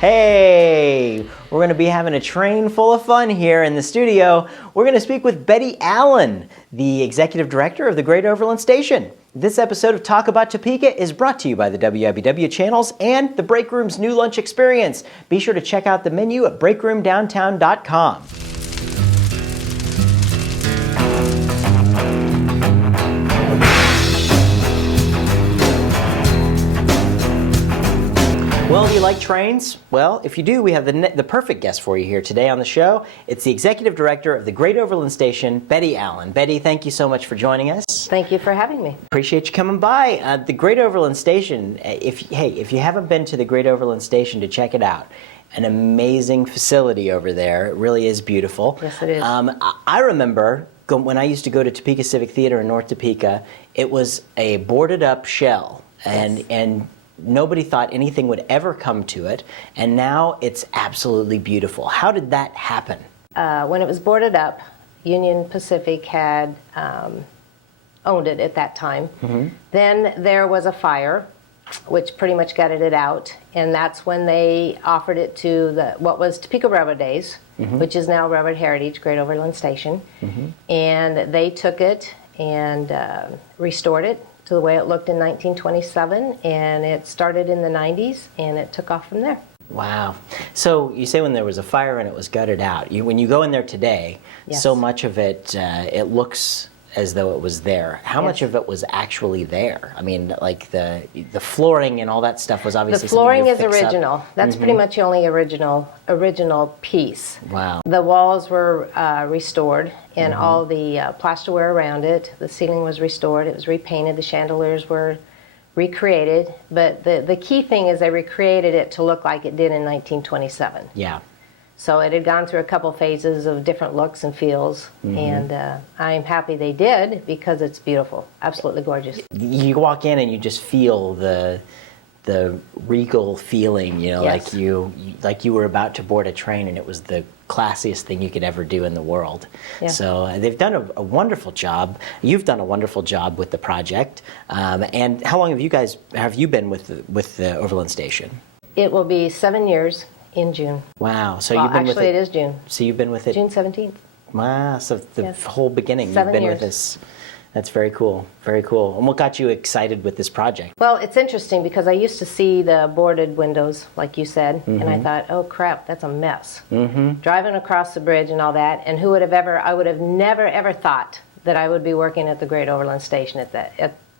Hey, we're going to be having a train full of fun here in the studio. We're going to speak with Bette Allen, the Executive Director of the Great Overland Station. This episode of Talk About Topeka is brought to you by the WIBW channels and the Break Room's new lunch experience. Be sure to check out the menu at breakroomdowntown.com. Well, do you like trains? Well, if you do, we have the perfect guest for you here today on the show. It's the Executive Director of the Great Overland Station, Bette Allen. Bette, thank you so much for joining us. Thank you for having me. Appreciate you coming by. The Great Overland Station, if you haven't been to the Great Overland Station to check it out, an amazing facility over there. It really is beautiful. Yes, it is. I remember when I used to go to Topeka Civic Theater in North Topeka, it was a boarded up shell. And nobody thought anything would ever come to it, and now it's absolutely beautiful. How did that happen? When it was boarded up, Union Pacific had owned it at that time. Mm-hmm. Then there was a fire, which pretty much gutted it out, and that's when they offered it to what was Topeka Railroad Days, mm-hmm. which is now Railroad Heritage, Great Overland Station, mm-hmm. and they took it and restored it to the way it looked in 1927, and it started in the 90s, and it took off from there. Wow. So you say when there was a fire and it was gutted out. When you go in there today, yes. So much of it, it looks as though it was there. How yes. much of it was actually there? I mean, like the flooring and all that stuff was obviously the flooring is fix original. Up. That's mm-hmm. pretty much the only original piece. Wow. The walls were restored, and mm-hmm. all the plasterware around it. The ceiling was restored. It was repainted. The chandeliers were recreated. But the key thing is they recreated it to look like it did in 1927. Yeah. So it had gone through a couple phases of different looks and feels, mm-hmm. and I'm happy they did because it's beautiful, absolutely gorgeous. You walk in and you just feel the regal feeling, you know, yes. like you were about to board a train, and it was the classiest thing you could ever do in the world. Yeah. So they've done a wonderful job. You've done a wonderful job with the project. And how long have you been with the Overland Station? It will be 7 years. In June. Wow. So well, you've been actually, with it. It is June. So you've been with it. June 17th. Wow. So the yes. whole beginning, 7 you've been years. with this. That's very cool. Very cool. And what got you excited with this project? Well, it's interesting because I used to see the boarded windows, like you said, mm-hmm. and I thought, oh crap, that's a mess. Mm-hmm. Driving across the bridge and all that, and I would have never ever thought that I would be working at the Great Overland Station at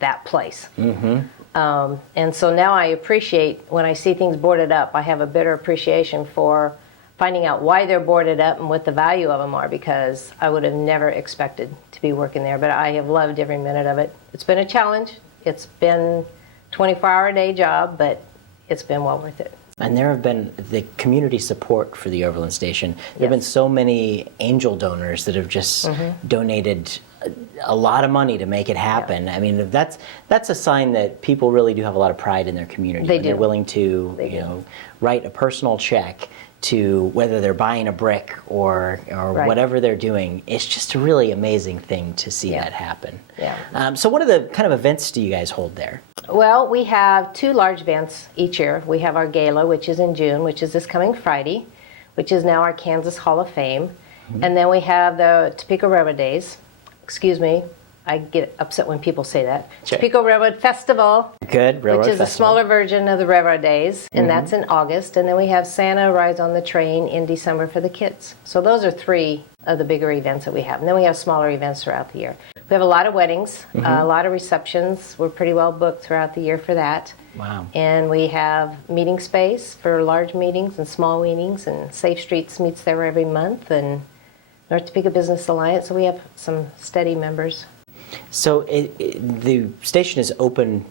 that place. Mm-hmm. And so now I appreciate when I see things boarded up. I have a better appreciation for finding out why they're boarded up and what the value of them are, because I would have never expected to be working there. But I have loved every minute of it. It's been a challenge. It's been a 24-hour-a-day job, but it's been well worth it. And there have been the community support for the Overland Station. There yes. have been so many angel donors that have just mm-hmm. donated a lot of money to make it happen. Yeah. I mean, that's a sign that people really do have a lot of pride in their community. They do. They're willing to, write a personal check to whether they're buying a brick or right. whatever they're doing. It's just a really amazing thing to see yeah. that happen. Yeah. So what are the kind of events do you guys hold there? Well, we have 2 large events each year. We have our gala, which is in June, which is this coming Friday, which is now our Kansas Hall of Fame. Mm-hmm. And then we have the Topeka Railroad Days. Excuse me, I get upset when people say that. Sure. Topeka Railroad Festival. Good, Railroad Which is Festival. a smaller version of the Railroad Days, and mm-hmm. that's in August. And then we have Santa Rides on the Train in December for the kids. So those are 3 of the bigger events that we have. And then we have smaller events throughout the year. We have a lot of weddings, mm-hmm. A lot of receptions. We're pretty well booked throughout the year for that. Wow. And we have meeting space for large meetings and small meetings, and Safe Streets meets there every month, and North Topeka Business Alliance, so we have some steady members. So the station is open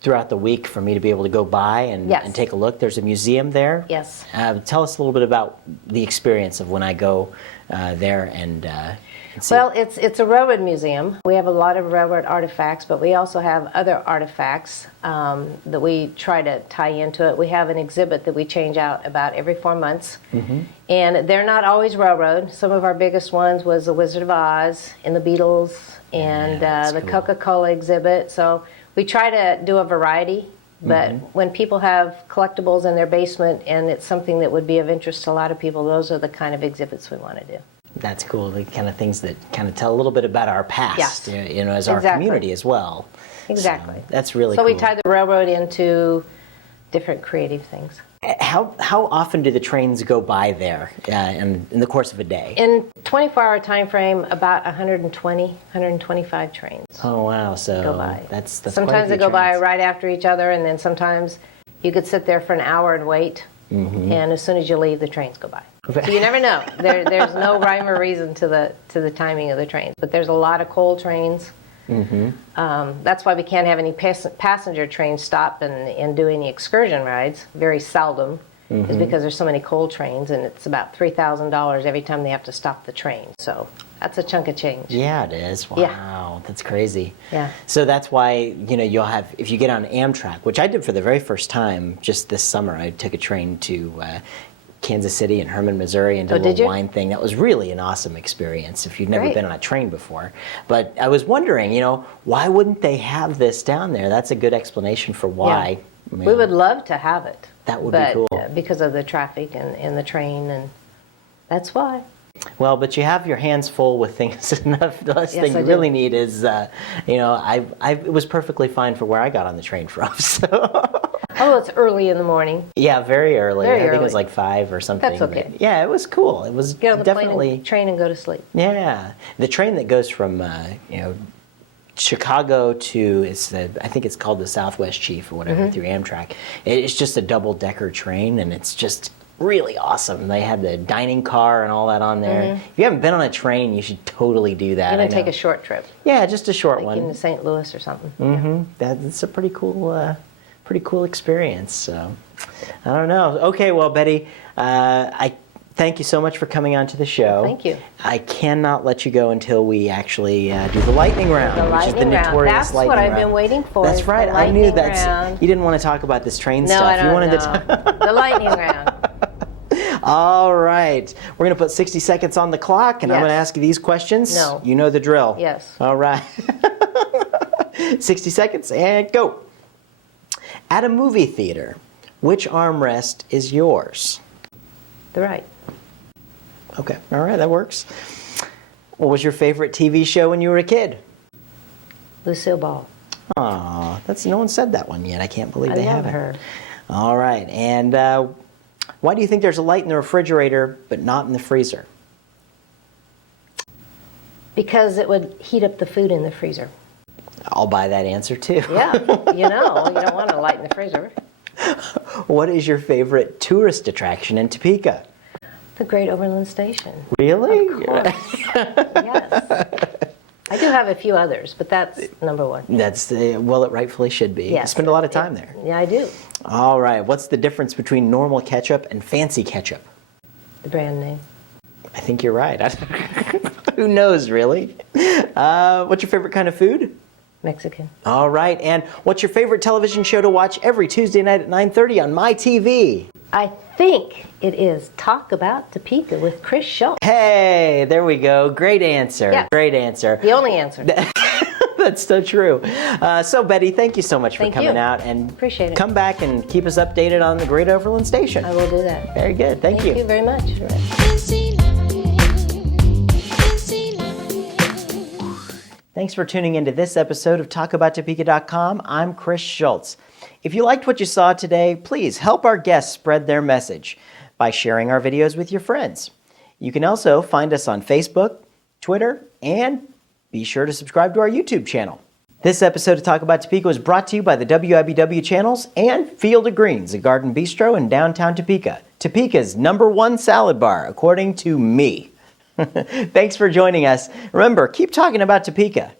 throughout the week for me to be able to go by and, yes. and take a look. There's a museum there. Yes. Tell us a little bit about the experience of when I go there and see. Well, it's a railroad museum. We have a lot of railroad artifacts, but we also have other artifacts that we try to tie into it. We have an exhibit that we change out about every 4 months, mm-hmm. and they're not always railroad. Some of our biggest ones was the Wizard of Oz and the Beatles and the cool. Coca-Cola exhibit. So we try to do a variety But when people have collectibles in their basement and it's something that would be of interest to a lot of people, those are the kind of exhibits we want to do. That's cool. The kind of things that kind of tell a little bit about our past, Yes. As our community as well. Exactly. So that's really So cool. we tie the railroad into different creative things. How often do the trains go by there in the course of a day? In 24-hour time frame, about 125 trains Oh wow! So go by. That's sometimes quite a they few go by trains. right after each other, and then sometimes you could sit there for an hour and wait, and as soon as you leave, the trains go by. So you never know. There's no rhyme or reason to the timing of the trains, but there's a lot of coal trains. That's why we can't have any passenger trains stop and do any excursion rides. Very seldom, is because there's so many coal trains, and it's about $3,000 every time they have to stop the train. So that's a chunk of change. Yeah, it is. Wow, Yeah. That's crazy. Yeah. So that's why you'll have, if you get on Amtrak, which I did for the very first time just this summer. I took a train to Kansas City and Herman, Missouri, and did a did little you? wine thing. That was really an awesome experience if you've never Great. been on a train before. But I was wondering, why wouldn't they have this down there? That's a good explanation for why. Yeah. We would love to have it. That would be but, cool. Because of the traffic and the train, and that's why. Well, but you have your hands full with things enough. The last thing I you do. really need is, it was perfectly fine for where I got on the train from. So. Oh, it's early in the morning. Yeah, very early. Very I think it was early. like 5 or something. That's okay. But yeah, it was cool. It was Get on the definitely plane and train and go to sleep. Yeah, the train that goes from Chicago to I think it's called the Southwest Chief or whatever through Amtrak. It's just a double-decker train, and it's just really awesome. They had the dining car and all that on there. If you haven't been on a train, you should totally do that. Even I take know. a short trip, Yeah, just a short like one. into St. Louis or something. That's a pretty cool experience. So, I don't know. Okay, well, Betty, I thank you so much for coming on to the show. Thank you. I cannot let you go until we actually do the lightning round, The which is the lightning round. notorious That's lightning what I've round. been waiting for. That's is the right. I knew lightning that's. round. You didn't want to talk about this train No, stuff. I don't You wanted know. to. The lightning round. All right. We're going to put 60 seconds on the clock, and I'm Yes. going to ask you these questions. No. You know the drill. Yes. All right. 60 seconds and go. At a movie theater, which armrest is yours? The right. Okay. All right. That works. What was your favorite TV show when you were a kid? Lucille Ball. Aw, no one said that one yet. I can't believe I they love haven't. her. All right. And why do you think there's a light in the refrigerator but not in the freezer? Because it would heat up the food in the freezer. I'll buy that answer too. Yeah, you don't want a light in the freezer. What is your favorite tourist attraction in Topeka? The Great Overland Station. Really? Of course. Yes. I do have a few others, but that's number one. That's well, it rightfully should be. Yes. You spend a lot of time there. Yeah, I do. All right. What's the difference between normal ketchup and fancy ketchup? The brand name. I think you're right. Who knows, really? What's your favorite kind of food? Mexican. All right. And what's your favorite television show to watch every Tuesday night at 9:30 on my TV? I think it is Talk About Topeka with Chris Schultz. Hey, there we go. Great answer. Yeah. Great answer. The only answer. That's so true. So, Betty, thank you so much for Thank coming you. out. And Appreciate it. come back and keep us updated on the Great Overland Station. I will do that. Very good. Thank you. Thank you very much. Thanks for tuning into this episode of TalkAboutTopeka.com. I'm Chris Schultz. If you liked what you saw today, please help our guests spread their message by sharing our videos with your friends. You can also find us on Facebook, Twitter, and be sure to subscribe to our YouTube channel. This episode of Talk About Topeka was brought to you by the WIBW channels and Field of Greens, a garden bistro in downtown Topeka. Topeka's #1 salad bar, according to me. Thanks for joining us. Remember, keep talking about Topeka.